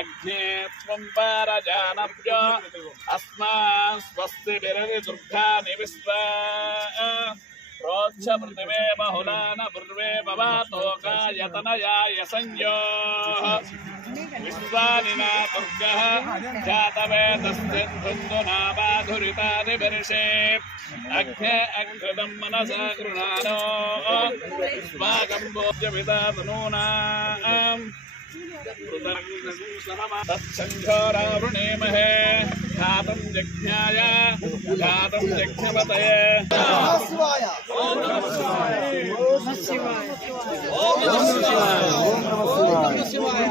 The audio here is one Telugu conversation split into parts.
अग्ने त्वं पारजानभ्य अस्मान् स्वस्ति विररिदुर्गानि विश्वा प्रोच्छ पृथिवे बहुलान पूर्वे भवातोकायतनयाय संयोः विश्वानिना दुर्गः जातवेदस्यन्धुन्दुनावाधुरितादिवर्षे अग्ने अङ्कृतं मनसा गृणानो युष्माकं बोध्यपिता तनूनाम् तत्संघोरावृणीमहे घातं यज्ञाय घातं यज्ञपतये ओम नमः शिवाय ओम नमः शिवाय ओम नमः शिवाय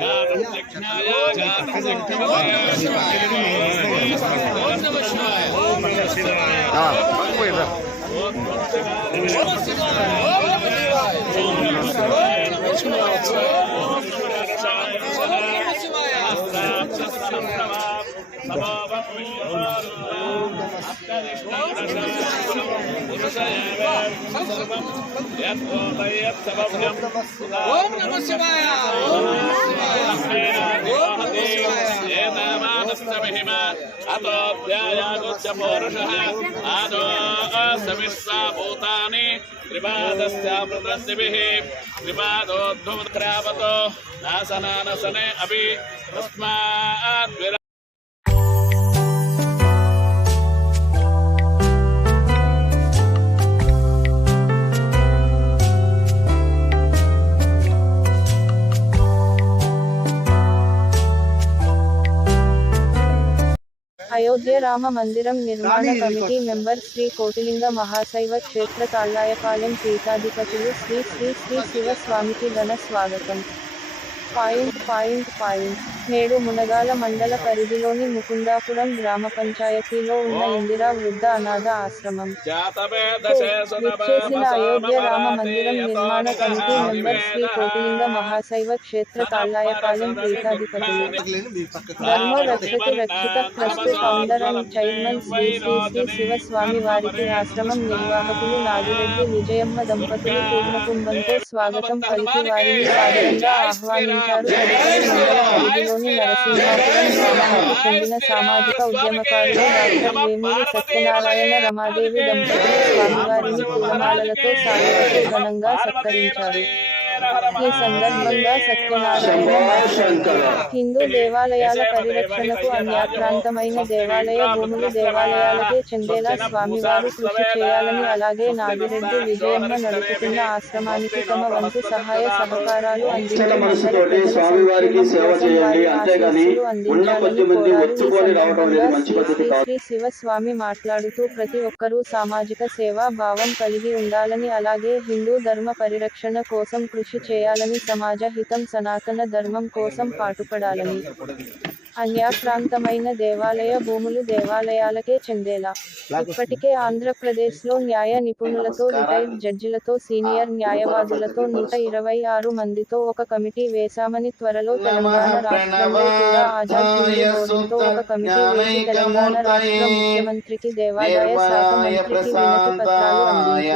घातं यज्ञाय घातं यज्ञपतये ओम नमः शिवाय ओम नमः शिवाय ओम नमः शिवाय त्रिपादोद्भवत्रावतो नासनानसने अपि तस्मात् अयोध्या राम मंदिरम निर्माण कमिटी मेंबर श्री कोटिलिंग महाशैव क्षेत्र ताल्लायपालెం पीठाधिपతులు श्री श्री श्री शिवस्वामी की घन स्वागतम। నేడు మునగాల మండల పరిధిలోని ముకుందాపురం గ్రామ పంచాయతీలో ఉన్న ఇందిరా వృద్ధ అనాథ ఆశ్రమం విచ్చేసిన అయోధ్య రామ మందిరం నిర్మాణ కమిటీ మెంబర్ శ్రీ కోటిలింగ మహాశైవ క్షేత్ర తాళ్లాయపాలెం పీఠాధిపతులు Dharmo Rakshati Rakshita trust founder and chairman Sri Sri Sri Shivaswami వారికి ఆశ్రమం నిర్వాహకులు నాగిరెడ్డి విజయమ్మ దంపతులు పూర్ణకుంభంతో స్వాగతం పలికి వారిని సాదరంగా ఆహ్వానించారు। పరిధిలోని నరసింహాపురం గ్రామానికి చెందిన సామాజిక ఉద్యమకారులు డాక్టర్ వేమూరి సత్యనారాయణ రమాదేవి దంపతులు స్వామివారిని పూలమాలలతో సాగుతూ ఘనంగా సత్కరించారు। ఈ సందర్భంగా సత్యనారాయణ హిందూ దేవాలయాల పరిరక్షణకు అన్యాక్రాంతమైన దేవాలయ భూములు దేవాలయాలకే చెందేలా స్వామివారు కృషి చేయాలని, అలాగే నాగిరెడ్డి విజయమ్మ నడుపుతున్న ఆశ్రమానికి తమ వంతు సహాయ సహకారాలు అందించాలని శ్రీ శివస్వామి మాట్లాడుతూ ప్రతి ఒక్కరూ సామాజిక సేవా భావం కలిగి ఉండాలని, అలాగే హిందూ ధర్మ పరిరక్షణ కోసం కృషి చేయాలని, సమాజ హితం సనాతన ధర్మం కోసం పాటుపడాలని, అన్యాక్రాంతమైన దేవాలయ భూములు దేవాలయాలకే చెందేలా ఇప్పటికే ఆంధ్రప్రదేశ్లో న్యాయ నిపుణులతో, రిటైర్డ్ జడ్జిలతో, సీనియర్ న్యాయవాదులతో 126 మందితో ఒక కమిటీ వేశామని, త్వరలో తెలంగాణ రాష్ట్రంలో కూడా ఆజాద్ హిందూ బోర్డుతో ఒక కమిటీ వేసి తెలంగాణ రాష్ట్ర ముఖ్యమంత్రికి, దేవాదాయ శాఖ మంత్రికి వినతి పత్రాలు అందించి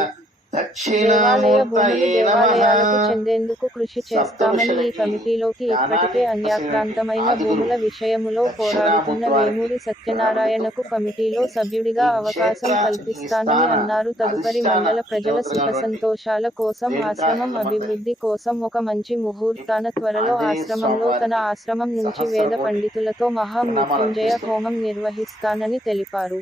దేవాలయ భూములు దేవాలయాలకు చెందేందుకు కృషి చేస్తామని, ఈ కమిటీలోకి ఇప్పటికే అన్యాక్రాంతమైన భూముల విషయములో పోరాడుతున్న వేమూరి సత్యనారాయణకు కమిటీలో సభ్యుడిగా అవకాశం కల్పిస్తానని అన్నారు। తదుపరి మండల ప్రజల సుఖ సంతోషాల కోసం, ఆశ్రమం అభివృద్ధి కోసం ఒక మంచి ముహూర్తాన త్వరలో ఆశ్రమంలో తన ఆశ్రమం నుంచి వేద పండితులతో మహా మృత్యుంజయ హోమం నిర్వహిస్తానని తెలిపారు।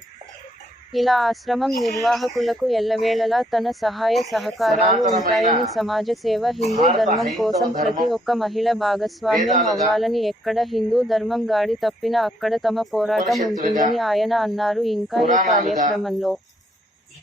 ఇలా ఆశ్రమం నిర్వాహకులకు ఎల్లవేళలా తన సహాయ సహకారాలు ఉంటాయని, సమాజ సేవ, హిందూ ధర్మం కోసం ప్రతి ఒక్క మహిళ భాగస్వామ్యం అవ్వాలని, ఎక్కడ హిందూ ధర్మం గాడి తప్పినా అక్కడ తమ పోరాటం ఉంటుందని ఆయన అన్నారు। ఇంకా ఈ కార్యక్రమంలో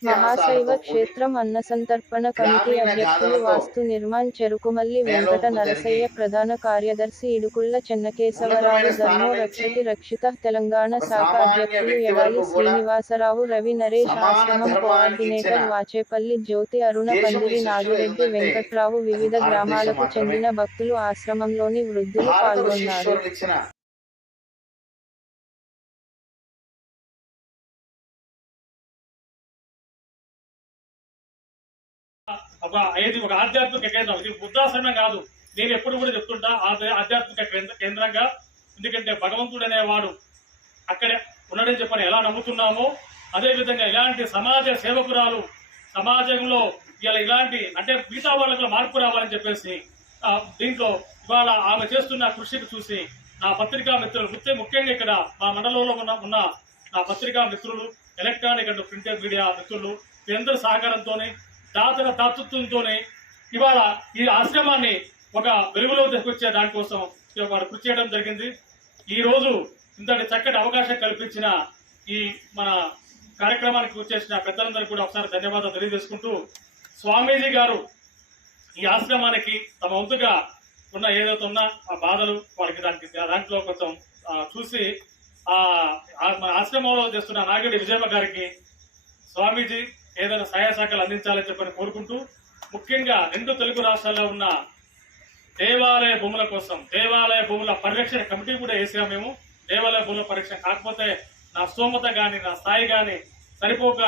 మహాశైవ క్షేత్రం అన్నసంతర్పణ కమిటీ అధ్యక్షులు వాస్తు నిర్మాణ్ చెరుకుమల్లి వెంకట నరసయ్య, ప్రధాన కార్యదర్శి ఇడుకుళ్ల చెన్నకేశవరావు, ధర్మో రక్షతి రక్షిత తెలంగాణ శాఖ అధ్యక్షులు యడాలి శ్రీనివాసరావు, రవి నరేష్, ఆశ్రమం కోఆర్డినేటర్ వాచేపల్లి జ్యోతి, అరుణ పందిరి, నాగిరెడ్డి వెంకట్రావు, వివిధ గ్రామాలకు చెందిన భక్తులు, ఆశ్రమంలోని వృద్ధులు పాల్గొన్నారు। ఇది ఒక ఆధ్యాత్మిక కేంద్రం. ఇది వృద్ధాశ్రమం కాదు. నేను ఎప్పుడు కూడా చెప్తుంటా ఆధ్యాత్మిక కేంద్రంగా. ఎందుకంటే భగవంతుడు అనేవాడు అక్కడే ఉన్నాడని చెప్పని ఎలా నమ్ముతున్నామో అదేవిధంగా ఇలాంటి సమాజ సేవకురాలు సమాజంలో ఇలాంటి అంటే మిగతా వాళ్ళకు మార్పు రావాలని చెప్పేసి దీంట్లో ఇవాళ ఆమె చేస్తున్న కృషికి చూసి నా పత్రికా మిత్రులు ముఖ్యంగా ఇక్కడ మా మండలంలో ఉన్న నా పత్రికా మిత్రులు, ఎలక్ట్రానిక్ అండ్ ప్రింటెడ్ మీడియా మిత్రులు వీరందరి సహకారంతోనే దాతల దాతృత్వంతోనే ఇవాళ ఈ ఆశ్రమాన్ని ఒక వెలుగులో తీసుకొచ్చే దానికోసం వాడు కృషి చేయడం జరిగింది. ఈ రోజు ఇంతటి చక్కటి అవకాశం కల్పించిన ఈ మన కార్యక్రమానికి వచ్చేసిన పెద్దలందరికీ కూడా ఒకసారి ధన్యవాదాలు తెలియజేసుకుంటూ, స్వామీజీ గారు ఈ ఆశ్రమానికి తమ వంతుగా ఉన్న ఏదైతే ఉన్నా ఆ బాధలు వాళ్ళకి దాంట్లో కొంచెం చూసి మన ఆశ్రమంలో చేస్తున్న నాగడి విజయమ్మ గారికి స్వామీజీ ఏదైనా సహాయ శాఖలు అందించాలని చెప్పని కోరుకుంటూ, ముఖ్యంగా 2 తెలుగు రాష్ట్రాల్లో ఉన్న దేవాలయ భూముల కోసం దేవాలయ భూముల పరిరక్షణ కమిటీ కూడా వేసాము మేము. దేవాలయ భూముల పరిరక్షణ కాకపోతే నా స్తోమత కానీ నా స్థాయి కానీ సరిపోక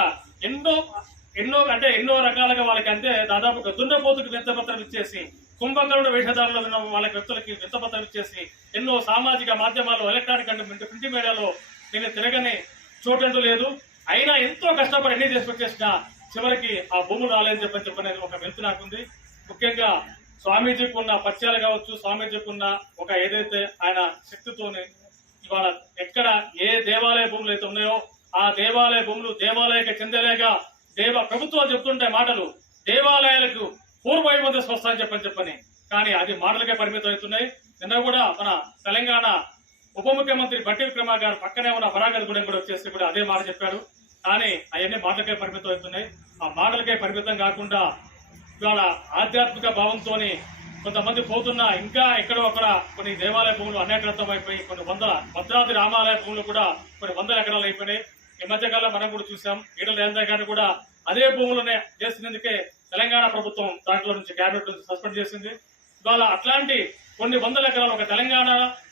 ఎన్నో రకాలుగా వాళ్ళకి అంటే దాదాపుగా దున్నపోతుకి వింతపత్రం ఇచ్చేసి, కుంభకరుడు వేషధారులు ఉన్న వాళ్ళకి వ్యక్తులకి వింతపత్రం ఇచ్చేసి ఎన్నో సామాజిక మాధ్యమాల్లో ఎలక్ట్రానిక్ అండ్ ప్రింట్ మీడియాలో నేను తిరగని చోటంటూ లేదు. అయినా ఎంతో కష్టపడి ఎన్ని చేసుకొచ్చేసిన చివరికి ఆ భూములు రాలేదని చెప్పని ఒక వెళ్తు నాకుంది. ముఖ్యంగా స్వామీజీకి ఉన్న పరిచయాలు కావచ్చు, స్వామీజీకి ఉన్న ఒక ఏదైతే ఆయన శక్తితోనే ఇవాళ ఎక్కడ ఏ దేవాలయ భూములు అయితే ఉన్నాయో ఆ దేవాలయ భూములు దేవాలయకి చెందేలేగా ప్రభుత్వాలు చెప్తుంటే మాటలు దేవాలయాలకు పూర్వవైభవం వస్తాయని చెప్పని కానీ అది మాటలకే పరిమితం అవుతున్నాయి. నిన్న కూడా మన తెలంగాణ ఉప ముఖ్యమంత్రి బట్టి విక్రమ గారు పక్కనే ఉన్న వరాగల్గూడెం కూడా వచ్చేసి కూడా అదే మాట చెప్పాడు. కానీ అవన్నీ మాటలకే పరిమితం అవుతున్నాయి. ఆ మాటలకే పరిమితం కాకుండా ఇవాళ ఆధ్యాత్మిక భావంతోని కొంతమంది పోతున్నా ఇంకా ఎక్కడో అక్కడ కొన్ని దేవాలయ భూములు అనేకరత్వం అయిపోయి కొన్ని వందల భద్రాద్రి రామాలయ భూములు కూడా కొన్ని 100 ఎకరాలు అయిపోయినాయి. ఈ మధ్యకాలంలో మనం కూడా చూసాం. ఈడల రేంద్ర గారిని కూడా అదే భూములనే చేసినందుకే తెలంగాణ ప్రభుత్వం దాంట్లో నుంచి క్యాబినెట్ నుంచి సస్పెండ్ చేసింది. ఇవాళ అట్లాంటి కొన్ని 100 ఎకరాలు ఒక తెలంగాణ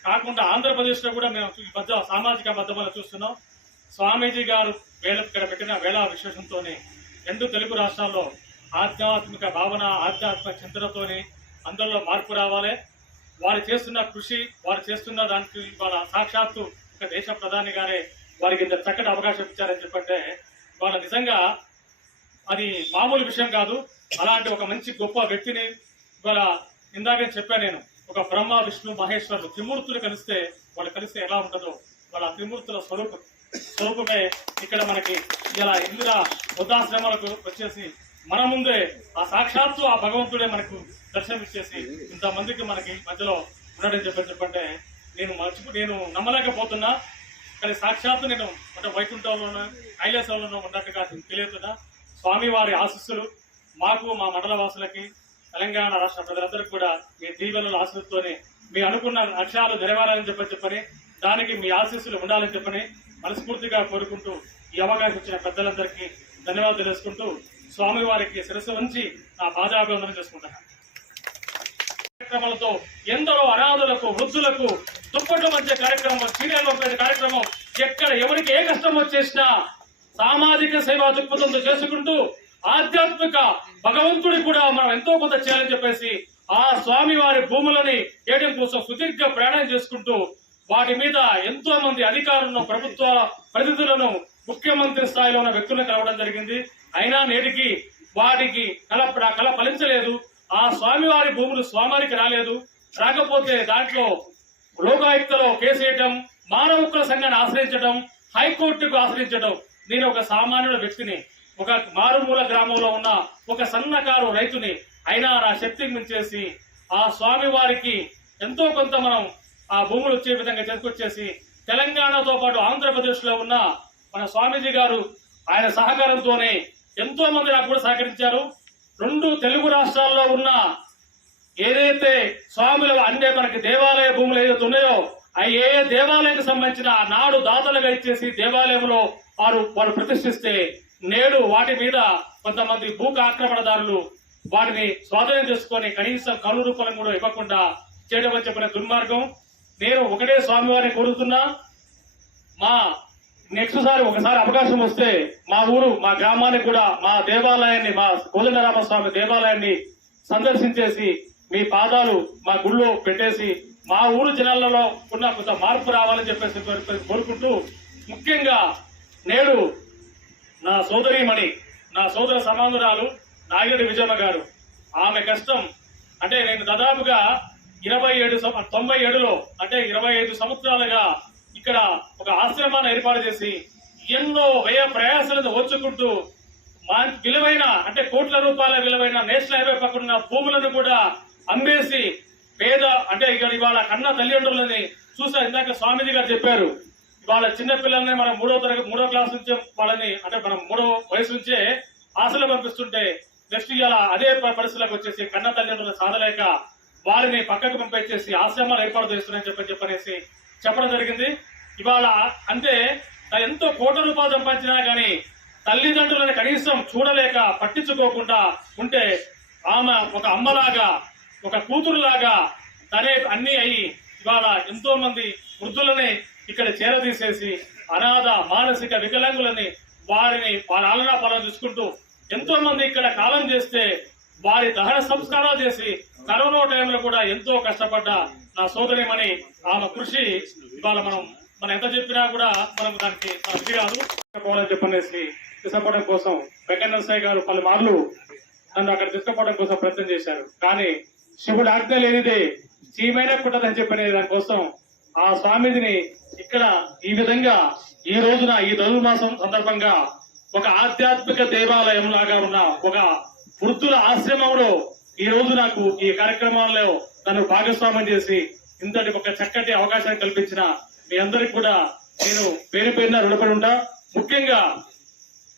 కాకుండా ఆంధ్రప్రదేశ్ లో కూడా మేము ఈ మధ్య సామాజిక మాధ్యమాలు చూస్తున్నాం. స్వామీజీ గారు ఇక్కడ పెట్టిన వేళ విశేషంతోనే 2 తెలుగు రాష్ట్రాల్లో ఆధ్యాత్మిక భావన ఆధ్యాత్మిక చింతనతోని అందరిలో మార్పు రావాలి. వారు చేస్తున్న కృషి వారు చేస్తున్న దానికి వాళ్ళ సాక్షాత్తు ఒక దేశ ప్రధాని గారే వారికి ఇంత చక్కటి అవకాశం ఇచ్చారని చెప్పంటే వాళ్ళ నిజంగా అది మామూలు విషయం కాదు. అలాంటి ఒక మంచి గొప్ప వ్యక్తిని ఇవాళ ఇందాకే చెప్పాను నేను. ఒక బ్రహ్మ విష్ణు మహేశ్వరులు త్రిమూర్తులు కలిస్తే ఎలా ఉంటుందో వాళ్ళ త్రిమూర్తుల స్వరూపమే ఇక్కడ మనకి ఇలా ఇందిరా వృద్ధాశ్రమాలకు వచ్చేసి మన ముందే ఆ సాక్షాత్తు ఆ భగవంతుడే మనకు దర్శనం ఇచ్చేసి ఇంతమందికి మనకి మధ్యలో ఉన్నాడని చెప్పంటే నేను నమ్మలేకపోతున్నా. కానీ సాక్షాత్తు నేను అంటే వైకుంఠంలోనూ కైలాసంలోనూ ఉన్నట్టుగా తెలియతున్నా. స్వామివారి ఆశీస్సులు మాకు మా మండల వాసులకి తెలంగాణ రాష్ట్ర ప్రజలందరికీ కూడా మీ దీవెనల ఆశీస్సుతోనే మీ అనుకున్న లక్ష్యాలు నెరవేరాలని చెప్పని దానికి మీ ఆశీస్సులు ఉండాలని చెప్పని మనస్ఫూర్తిగా కోరుకుంటూ ఈ అవకాశం ఇచ్చిన పెద్దలందరికీ ధన్యవాదాలు తెలుసుకుంటూ స్వామివారికి శిరస్సు ఉంచి నా పాదాభివందనం చేసుకుంటాను. కార్యక్రమాలతో ఎందరో అనాథులకు వృద్ధులకు దుప్పట్ల మధ్య కార్యక్రమం సీనియర్ల కార్యక్రమం ఎక్కడ ఎవరికి ఏ కష్టం వచ్చేసినా సామాజిక సేవా దృక్పథంతో చేసుకుంటూ ఆధ్యాత్మిక భగవంతుడి కూడా మనం ఎంతో కొంత చేయాలని చెప్పేసి ఆ స్వామి వారి భూములని చేయడం కోసం సుదీర్ఘ ప్రయాణం చేసుకుంటూ వాటి మీద ఎంతో మంది అధికారులను ప్రభుత్వ ప్రతినిధులను ముఖ్యమంత్రి స్థాయిలో ఉన్న వ్యక్తులను కలవడం జరిగింది. అయినా నేటికి వాటికి కళ ఫలించలేదు. ఆ స్వామివారి భూములు స్వామివారికి రాలేదు. రాకపోతే దాంట్లో లోకాయుక్తలో కేసు వేయటం, మానవ హక్కుల సంఘాన్ని ఆశ్రయించడం, హైకోర్టుకు ఆశ్రయించడం. నేను ఒక సామాన్యుల వ్యక్తిని, ఒక మారుమూల గ్రామంలో ఉన్న ఒక సన్నకారు రైతుని, అయినా నా శక్తికి మించేసి ఆ స్వామి వారికి ఎంతో కొంత మనం ఆ భూములు వచ్చే విధంగా చేసుకొచ్చేసి తెలంగాణతో పాటు ఆంధ్రప్రదేశ్ లో ఉన్న మన స్వామీజీ గారు ఆయన సహకారంతోనే ఎంతో మంది నాకు కూడా సహకరించారు. 2 తెలుగు రాష్ట్రాల్లో ఉన్న ఏదైతే స్వాములు అంటే మనకి దేవాలయ భూములు ఏదైతే ఉన్నాయో అవి ఏ దేవాలయానికి సంబంధించిన నాడు దాతలుగా ఇచ్చేసి దేవాలయంలో వారు ప్రతిష్ఠిస్తే నేడు వాటి మీద కొంతమంది ఆక్రమణదారులు వాటిని స్వాధీనం చేసుకొని కనీసం కను రూపాయలు కూడా ఇవ్వకుండా చేయడం చెప్పిన దుర్మార్గం. నేను ఒకటే స్వామివారిని కోరుతున్నా, మా నెక్స్ట్ సారి ఒకసారి అవకాశం వస్తే మా ఊరు మా గ్రామానికి కూడా మా దేవాలయాన్ని మా కోదండరామస్వామి దేవాలయాన్ని సందర్శించేసి మీ పాదాలు మా గుళ్ళో పెట్టేసి మా ఊరు జనాలలో ఉన్న కొంత మార్పు రావాలని చెప్పేసి కోరుకుంటూ ముఖ్యంగా నేడు నా సోదరీమణి నా సోదర సమానురాలు నాగిరెడ్డి విజయమ్మ గారు ఆమె కష్టం అంటే నేను దాదాపుగా 97లో అంటే 25 సంవత్సరాలుగా ఇక్కడ ఒక ఆశ్రమాన్ని ఏర్పాటు చేసి ఎన్నో వ్యయ ప్రయాసాలను ఓర్చుకుంటూ విలువైన అంటే కోట్ల రూపాయల విలువైన నేషనల్ హైవే పక్కన భూములను కూడా అమ్మేసి పేద అంటే ఇవాళ కన్న తల్లిదండ్రులని చూసా. ఇందాక స్వామీజీ గారు చెప్పారు, ఇవాళ చిన్న పిల్లల్ని మనం మూడో క్లాస్ నుంచే వాళ్ళని అంటే మనం 3వ వయసు నుంచే ఆశలు పంపిస్తుంటే నెక్స్ట్ ఇవాళ అదే పరిస్థితులకు వచ్చేసి కన్న తల్లిదండ్రులు సాధలేక వారిని పక్కకు పంపించేసి ఆశ్రమాలు ఏర్పాటు చేస్తున్నాయని చెప్పనేసి చెప్పడం జరిగింది. ఇవాళ అంటే ఎంతో కోట్ల రూపాయలు సంపాదించినా గానీ తల్లిదండ్రులను కనీసం చూడలేక పట్టించుకోకుండా ఉంటే ఆమె ఒక అమ్మలాగా ఒక కూతురులాగా తనే అన్ని అయ్యి ఇవాళ ఎంతో మంది వృద్ధులని ఇక్కడ చేరదీసేసి అనాథ మానసిక వికలాంగులని వారిని వాళ్ళ ఆలనా పాలన చూసుకుంటూ ఎంతో మంది ఇక్కడ కాలం చేస్తే వారి దహన సంస్కారాలు చేసి కరోనా టైంలో కూడా ఎంతో కష్టపడ్డ నా సోదరిమణి ఆమె కృషి ఇవాళ మనం ఎంత చెప్పినా కూడా మనం దానికి ఇది కాదు పోవాలని చెప్పనేసి తీసుకుపోవడం కోసం వెంకన్నరసాయి గారు పలుమార్లు నన్ను అక్కడ తీసుకుపోవడం కోసం ప్రయత్నం చేశారు. కానీ శివుడు ఆజ్ఞ లేనిదే చీమైనా పుట్టదని చెప్పనే దానికోసం ఆ స్వామిని ఇక్కడ ఈ విధంగా ఈ రోజున ఈ ధనుర్మాసం సందర్భంగా ఒక ఆధ్యాత్మిక దేవాలయం లాగా ఉన్న ఒక వృద్ధుల ఆశ్రమంలో ఈ రోజు నాకు ఈ కార్యక్రమాల్లో నన్ను భాగస్వామ్యం చేసి ఇంతటి ఒక చక్కటి అవకాశాన్ని కల్పించిన మీ అందరికి కూడా నేను పేరు పేరున రుణపడి ఉంటా. ముఖ్యంగా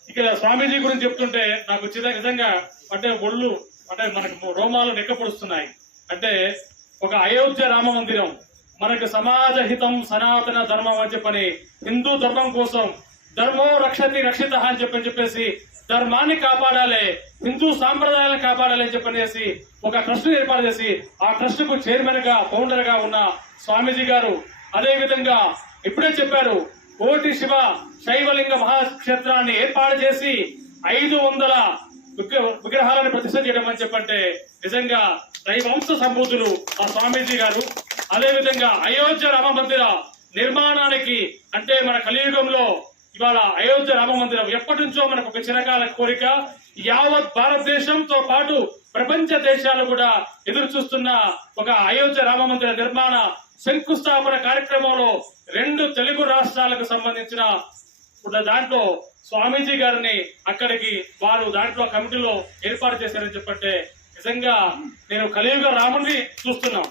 ఇక్కడ స్వామీజీ గురించి చెప్తుంటే నాకు నిజంగా అంటే ఒళ్ళు అంటే మనకు రోమాలు నెక్కపొడుస్తున్నాయి. అంటే ఒక అయోధ్య రామ మందిరం మనకు సమాజ హితం సనాతన ధర్మం అని చెప్పని హిందూ ధర్మం కోసం ధర్మో రక్షతి రక్షిత అని చెప్పేసి ధర్మాన్ని కాపాడాలి, హిందూ సాంప్రదాయాలను కాపాడాలి అని చెప్పనేసి ఒక ట్రస్ట్ ఏర్పాటు చేసి ఆ ట్రస్ట్ కు చైర్మన్ గా ఫౌండర్ గా ఉన్న స్వామీజీ గారు అదే విధంగా ఇప్పుడే చెప్పారు కోటి శివ శైవలింగ మహాక్షేత్రాన్ని ఏర్పాటు చేసి 500 విగ్రహాలను ప్రతిష్ఠ చేయడం అని చెప్పంటే నిజంగా దైవాంశ సంబూతులు ఆ స్వామీజీ గారు. అదే విధంగా అయోధ్య రామ మందిర నిర్మాణానికి అంటే మన కలియుగంలో ఇవాళ అయోధ్య రామ మందిరం ఎప్పటి నుంచో మనకు ఒక చిరకాల కోరిక. యావత్ భారతదేశంతో పాటు ప్రపంచ దేశాలు కూడా ఎదురు చూస్తున్న ఒక అయోధ్య రామ మందిర నిర్మాణ శంకుస్థాపన కార్యక్రమంలో 2 తెలుగు రాష్ట్రాలకు సంబంధించిన దాంట్లో స్వామీజీ గారిని అక్కడికి వారు దాంట్లో కమిటీలో ఏర్పాటు చేశారని చెప్పంటే నిజంగా నేను కలియుగ రాముడిని చూస్తున్నాం.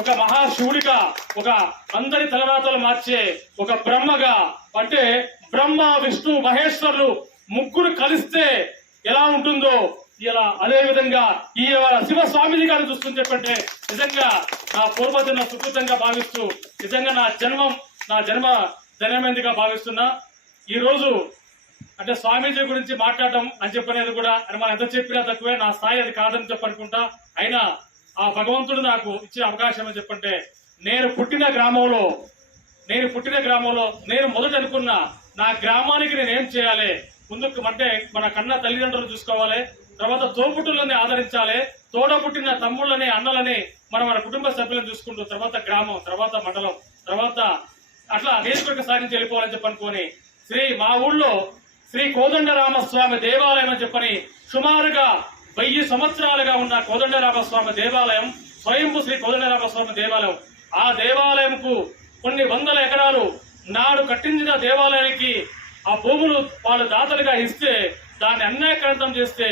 ఒక మహాశివుడిగా ఒక అందరి తలరాతలు మార్చే ఒక బ్రహ్మగా అంటే బ్రహ్మ విష్ణు మహేశ్వరులు ముగ్గురు కలిస్తే ఎలా ఉంటుందో ఇలా అదే విధంగా ఈ శివ స్వామీజీ గారిని చూస్తుంది చెప్పంటే నిజంగా నా పూర్వజన్మ సుకృతంగా భావిస్తూ నిజంగా నా జన్మ ధన్యమైందిగా భావిస్తున్నా. ఈ రోజు అంటే స్వామీజీ గురించి మాట్లాడటం అని చెప్పనేది కూడా మనం ఎంత చెప్పినా తక్కువే, నా స్థాయి అది కాదని చెప్పనుకుంటా. అయినా ఆ భగవంతుడు నాకు ఇచ్చిన అవకాశం అని చెప్పంటే నేను పుట్టిన గ్రామంలో నేను మొదట అనుకున్నా నా గ్రామానికి నేనేం చేయాలి, ముందుకు అంటే మన కన్న తల్లిదండ్రులు చూసుకోవాలి, తర్వాత తోపుట్టులని ఆదరించాలి, తోడ పుట్టిన తమ్ముళ్ళని అన్నలని మన కుటుంబ సభ్యులను చూసుకుంటూ తర్వాత గ్రామం, తర్వాత మండలం, తర్వాత అట్లా నియోజకవర్గ సాధించి వెళ్ళిపోవాలని చెప్పనుకొని మా ఊళ్ళో శ్రీ కోదండరామస్వామి దేవాలయం అని చెప్పని సుమారుగా 1000 సంవత్సరాలుగా ఉన్న కోదండరామస్వామి దేవాలయం స్వయంభూ శ్రీ కోదండరామస్వామి దేవాలయం. ఆ దేవాలయంకు కొన్ని వందల ఎకరాలు నాడు కట్టించిన దేవాలయానికి ఆ భూములు వాళ్ళు దాతలుగా ఇస్తే దాన్ని అన్యాయకరణం చేస్తే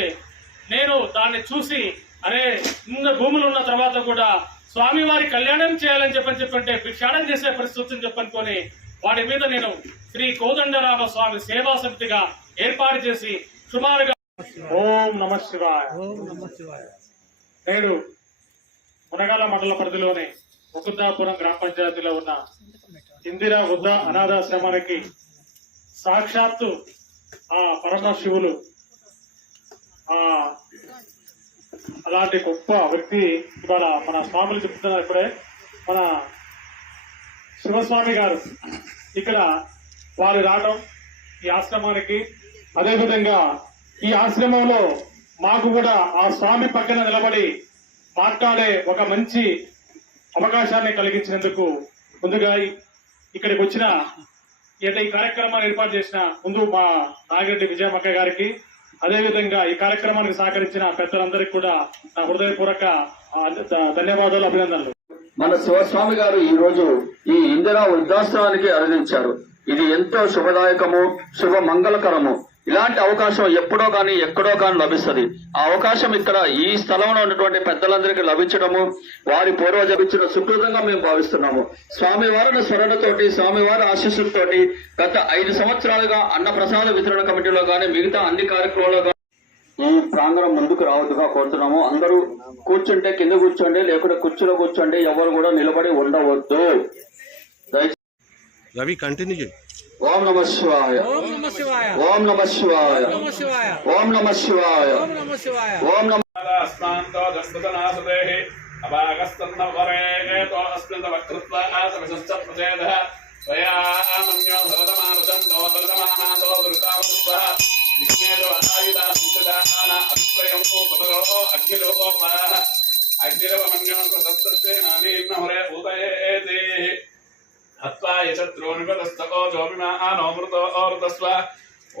నేను దాన్ని చూసి అరే ఇన్న భూములు ఉన్న తర్వాత కూడా స్వామివారి కళ్యాణం చేయాలని చెప్పంటే భిక్షాటం చేసే పరిస్థితిని చెప్పనుకొని వాటి మీద నేను శ్రీ కోదండరామ స్వామి సేవా సమితిగా ఏర్పాటు చేసి సుమారుగా ఓం నమ శివాయ నేడు మునగాల మండల పరిధిలోని ముకుందాపురం గ్రామ పంచాయతీలో ఉన్న ఇందిరా వృద్ధ అనాథాశ్రమానికి సాక్షాత్తు ఆ పరమశివులు అలాంటి గొప్ప వ్యక్తి ఇవాళ మన స్వాములు చెప్తున్నారు. ఇప్పుడే మన శివస్వామి గారు ఇక్కడ వారు రావడం ఈ ఆశ్రమానికి. అదేవిధంగా ఈ ఆశ్రమంలో మాకు కూడా ఆ స్వామి పక్కన నిలబడి మాట్లాడే ఒక మంచి అవకాశాన్ని కలిగించినందుకు ముందుగా ఇక్కడికి వచ్చిన ఈ కార్యక్రమాన్ని ఏర్పాటు చేసిన ముందు మా నాగిరెడ్డి విజయమక్క గారికి, అదేవిధంగా ఈ కార్యక్రమానికి సహకరించిన పెద్దలందరికీ కూడా నా హృదయపూర్వక ధన్యవాదాలు, అభినందనలు. మన శివస్వామి గారు ఈ రోజు ఈ ఇందిరా వృద్ధాశ్రమానికి అందించారు. ఇది ఎంతో శుభదాయకము, శుభ మంగళకరము. ఇలాంటి అవకాశం ఎప్పుడో కానీ ఎక్కడో కానీ లభిస్తుంది. ఆ అవకాశం ఇక్కడ ఈ స్థలంలో ఉన్నటువంటి పెద్దలందరికీ లభించడము వారి పూర్వజ ఇచ్చిన సుకృతంగా మేము భావిస్తున్నాము. స్వామివారిని స్మరణతోటి, స్వామివారి ఆశీస్సులతోటి గత 5 సంవత్సరాలుగా అన్నప్రసాద వితరణ కమిటీలో కానీ మిగతా అన్ని కార్యక్రమాల్లో ఈ ప్రాంగణం ముందుకు రావద్దుగా కోరుతున్నాము. అందరూ కూర్చుంటే కింద కూర్చోండి, లేకుంటే కుర్చీలో కూర్చోండి, ఎవరు కూడా నిలబడి ఉండవద్దు. రవి కంటిన్యూ చేయి. ఓం నమ శివాయ, ఓం నమ శివాయ, ఓం నమ శివాయ, ఓం నమ శివాయ, ఓం నమ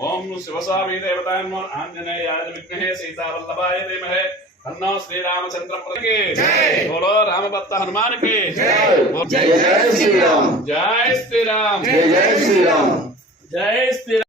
ఓం శివస్వామి దేవతాయ నమః. ఆంజనేయాయ విద్మహే సీతావల్లభాయ ధీమహి తన్నో శ్రీరామచంద్ర బోలో రామభక్త హనుమాన్ కి జై జై శ్రీరామ్, జై శ్రీరామ్, జై జై శ్రీరామ్, జై శ్రీరామ్.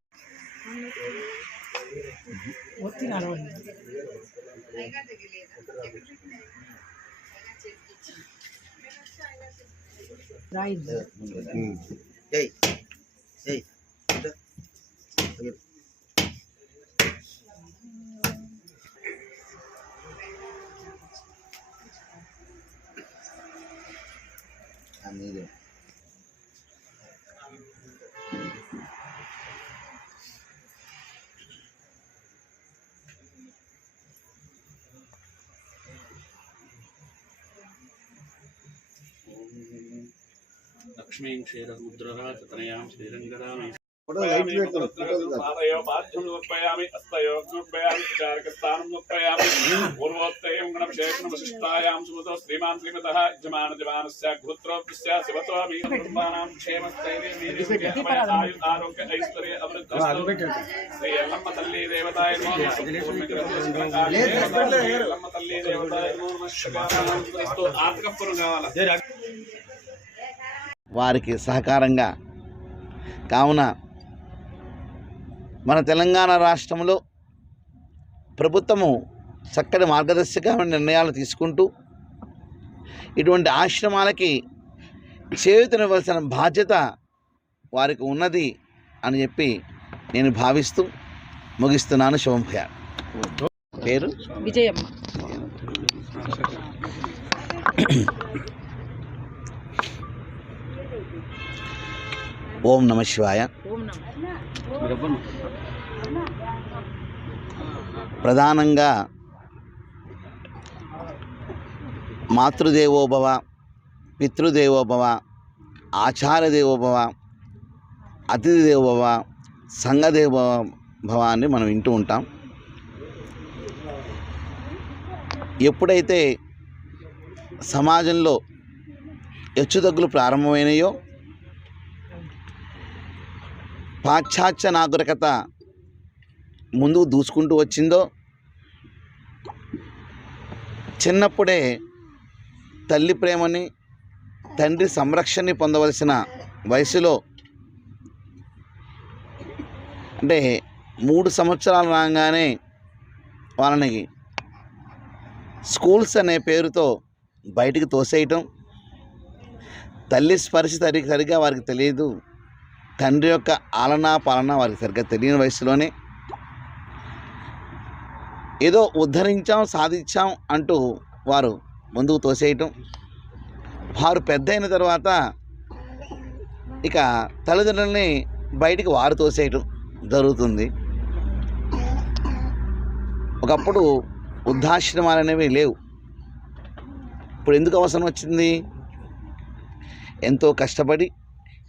లక్ష్మీం క్షీరముద్రః తనయాం శ్రీరంగరామి పాదయో పాద్యం సమర్పయామి, హస్తయో సమర్పయామి, చారకస్థానం సమర్పయామి. పూర్వోత్తయం గణవిశేషణవశిష్టాయాం సుమతో శ్రీమాన్ శ్రీమతః యజమానస్య గోత్రోక్తస్య శివతో కుటుంబానాం క్షేమస్థైర్య ఆరోగ్య ఐశ్వర్య అభివృద్ధి. శ్రీ ఎల్లమ్మ తల్లి దేవతాయ నమః. ఎల్లమ్మ తల్లి దేవతాయ నమః. ఆర్థికపురం కావాలా వారికి సహకారంగా. కావున మన తెలంగాణ రాష్ట్రంలో ప్రభుత్వము చక్కటి మార్గదర్శకమైన నిర్ణయాలు తీసుకుంటూ ఇటువంటి ఆశ్రమాలకి చేయూతనివ్వాల్సిన బాధ్యత వారికి ఉన్నది అని చెప్పి నేను భావిస్తూ ముగిస్తున్నాను. శుభంభయ. పేరు విజయమ్మ. ఓం నమ శివాయ. ప్రధానంగా మాతృదేవోభవ, పితృదేవోభవ, ఆచార్యదేవోభవ, అతిథి దేవోభవ, సంఘదేవోభవ అని మనం వింటూ ఉంటాం. ఎప్పుడైతే సమాజంలో హెచ్చుతగ్గులు ప్రారంభమైనాయో, పాశ్చాత్య నాగరికత ముందుకు దూసుకుంటూ వచ్చిందో, చిన్నప్పుడే తల్లి ప్రేమని, తండ్రి సంరక్షణని పొందవలసిన వయసులో, అంటే 3 సంవత్సరాలు రాగానే వాళ్ళని స్కూల్స్ అనే పేరుతో బయటికి తోసేయటం, తల్లి స్పర్శ సరిగ్గా వారికి తెలియదు, తండ్రి యొక్క ఆలనా పాలన వారికి సరిగ్గా తెలియని వయసులోనే ఏదో ఉద్ధరించాం, సాధించాం అంటూ వారు ముందుకు తోసేయటం. వారు పెద్ద అయిన తర్వాత ఇక తల్లిదండ్రులని బయటికి వారు తోసేయటం జరుగుతుంది. ఒకప్పుడు వృద్ధాశ్రమాలు అనేవి లేవు. ఇప్పుడు ఎందుకు అవసరం వచ్చింది? ఎంతో కష్టపడి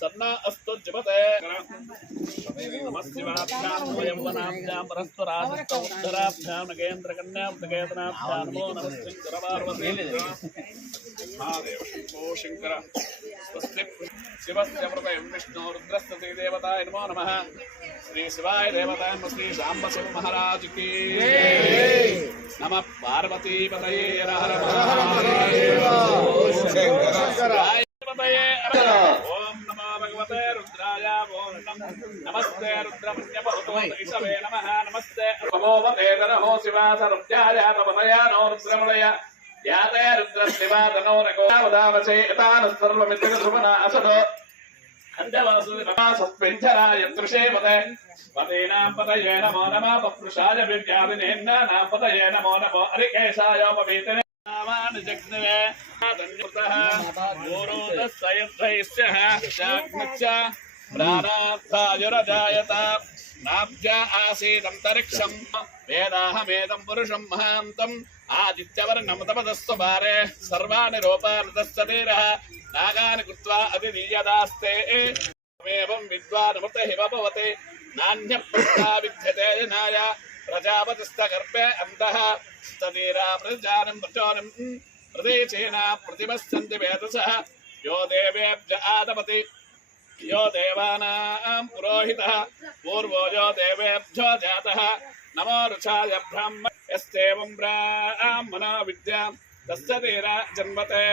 सन्ना अस्तु जपते नमस्शिवाभ्यां वयंवनाभ्यां परस्पराभ्यां नगेन्द्रकन्यां नगेतनाभ्यां नमो नमस्ते पार्वती महादेव शंभो शंकर स्वस्ति शिवस्य प्रभयं विष्णु रुद्रस्य देवताय नमो नमः श्री शिवाय देवताय श्री शांब शिव महाराज की नमः पार्वती पतये हर हर महादेव ओम नमो भगवते रुद्राय ओम नमस्ते रुद्रमन्यपहुतो ईशवे नमः नमस्ते भगवते नमो शिवाय रुद्राय नमः नो रुद्रमलय याते रुद्रशिवादनो रघोवदावचे एतान सर्वमित्य ध्रुवना असदो अंजवासुसत्पिंजराय तृषेवते पतेनां पतये नमो नमः पप्रुषाय विद्याविनेन्नानां पतये नमो नमो अरिकेशाय पवित्रे नामानि जग्नवे धन्यतः गोरोदस्यद्धैस्यः शाग्नच्च प्राणार्थायुरजायत नाब्जा आसीदन्तरिक्षं वेदाहमेदं पुरुषं महान्तम् आदित्यवर्णं तपदस्तु भारे सर्वाणि रूपाणि तस्सतीरः नागानि कृत्वा अतिदीयदास्ते एवं विद्वानमृतहिव भवति नान्यप्रस्ता विद्यते जनाय प्रजापतिस्तगर्भे अन्तः स्ततीरा प्रजानं प्रचोनं प्रदेशेना प्रतिपश्यन्ति वेदसः यो देवेभ्य आदमति यो देवानां पुरोहितः पूर्वो यो देवेभ्यो जातः नमो ऋचाय ब्रह्म यस्तेवं ब्राह्मणो विद्यां तस्य तीरा जन्मते